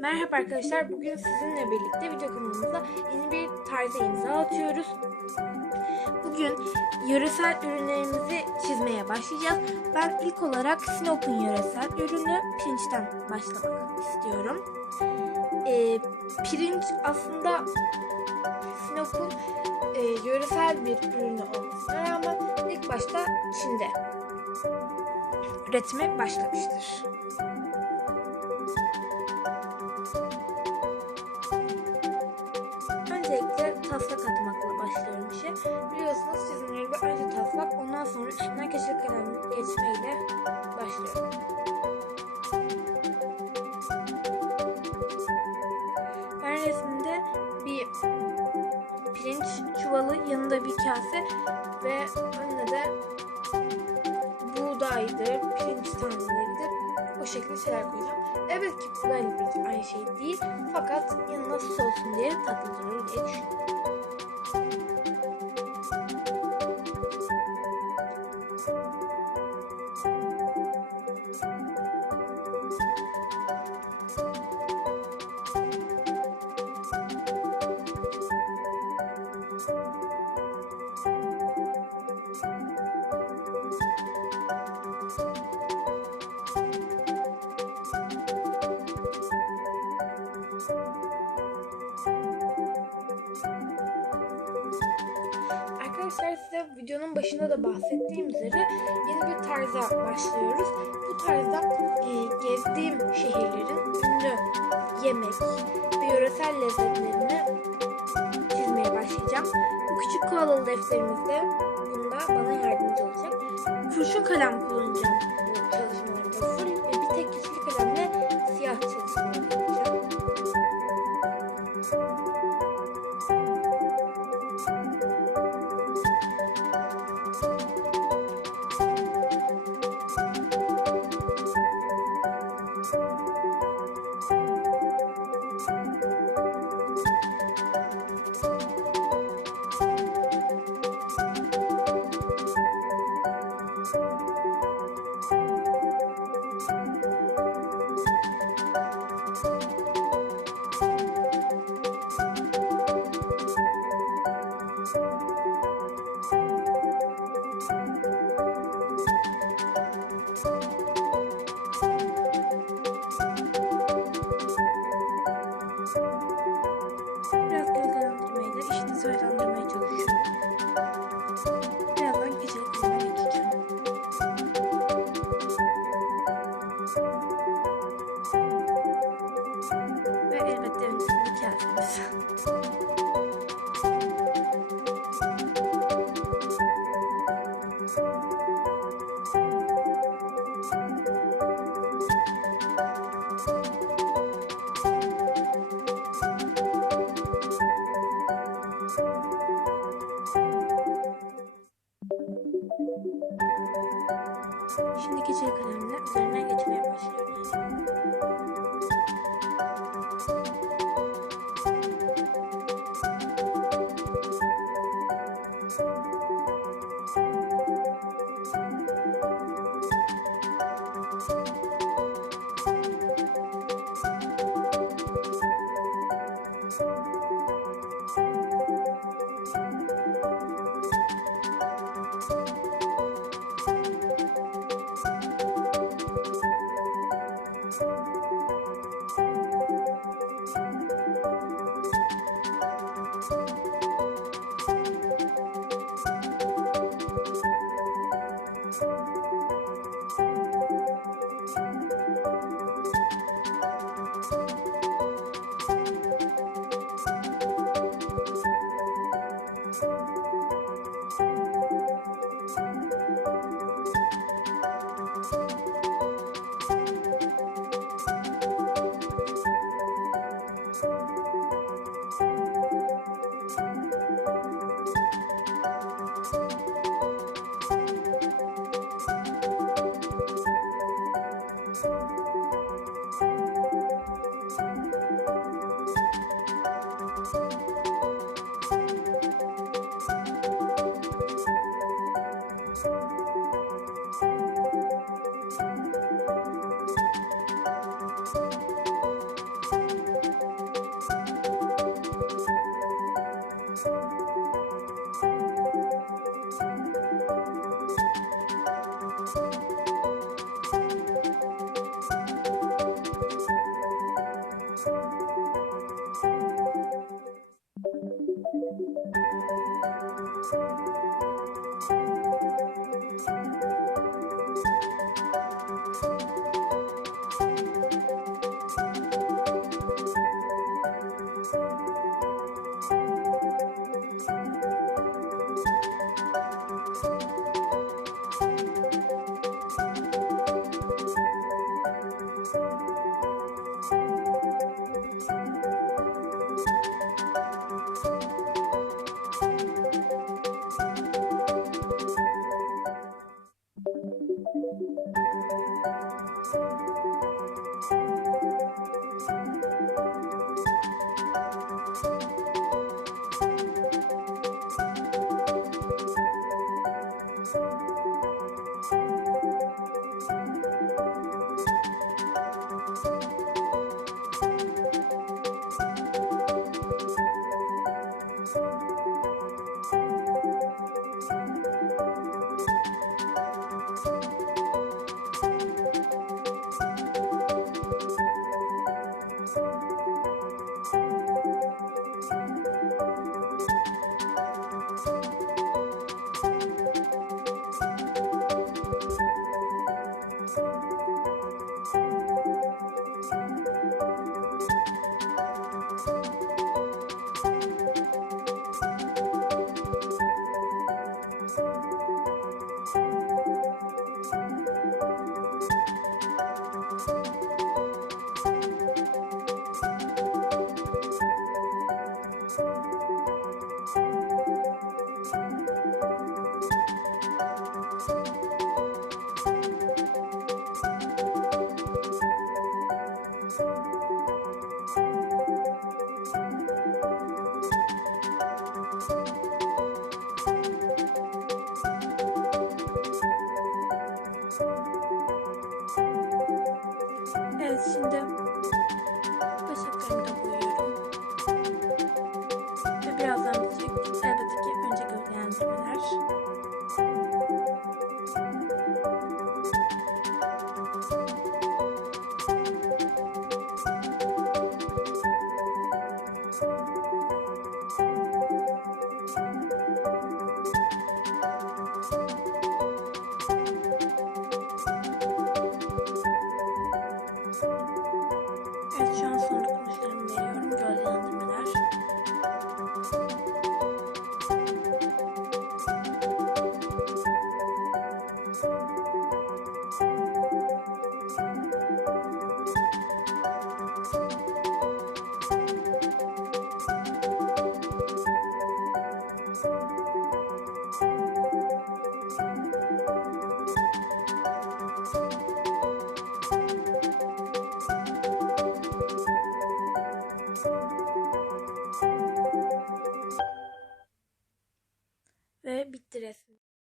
Merhaba arkadaşlar. Bugün sizinle birlikte video kanalımıza yeni bir tarza imza atıyoruz. Bugün yöresel ürünlerimizi çizmeye başlayacağız. Ben ilk olarak Sinop'un yöresel ürünü pirinçten başlamak istiyorum. Ee, pirinç aslında Sinop'un e, yöresel bir ürünü olmasına rağmen ilk başta Çin'de üretime başlamıştır. Taslak atmakla başlıyorum işe. Biliyorsunuz çizim rengi önce taslak ondan sonra üstünden keçeli kalem geçmeyle başlıyorum. Ben resimde bir pirinç çuvalı yanında bir kase ve önüne de buğdaydır, pirinç taneleridir. O şekilde şeyler koyacağım. Evet ki buğdayla pirinç aynı şey değil. Fakat yanına sos olsun diye tatlı durur diye düşünüyorum. Arkadaşlar videonun başında da bahsettiğim üzere yeni bir tarza başlıyoruz. Bu tarzda e, gezdiğim şehirlerin ünlü yemek ve yöresel lezzetlerini başlayacağım. Bu küçük koalalı defterimizde bunda bana yardımcı olacak. Kurşun kalem kullanacağım Ve elbette öncesinde kasemiz.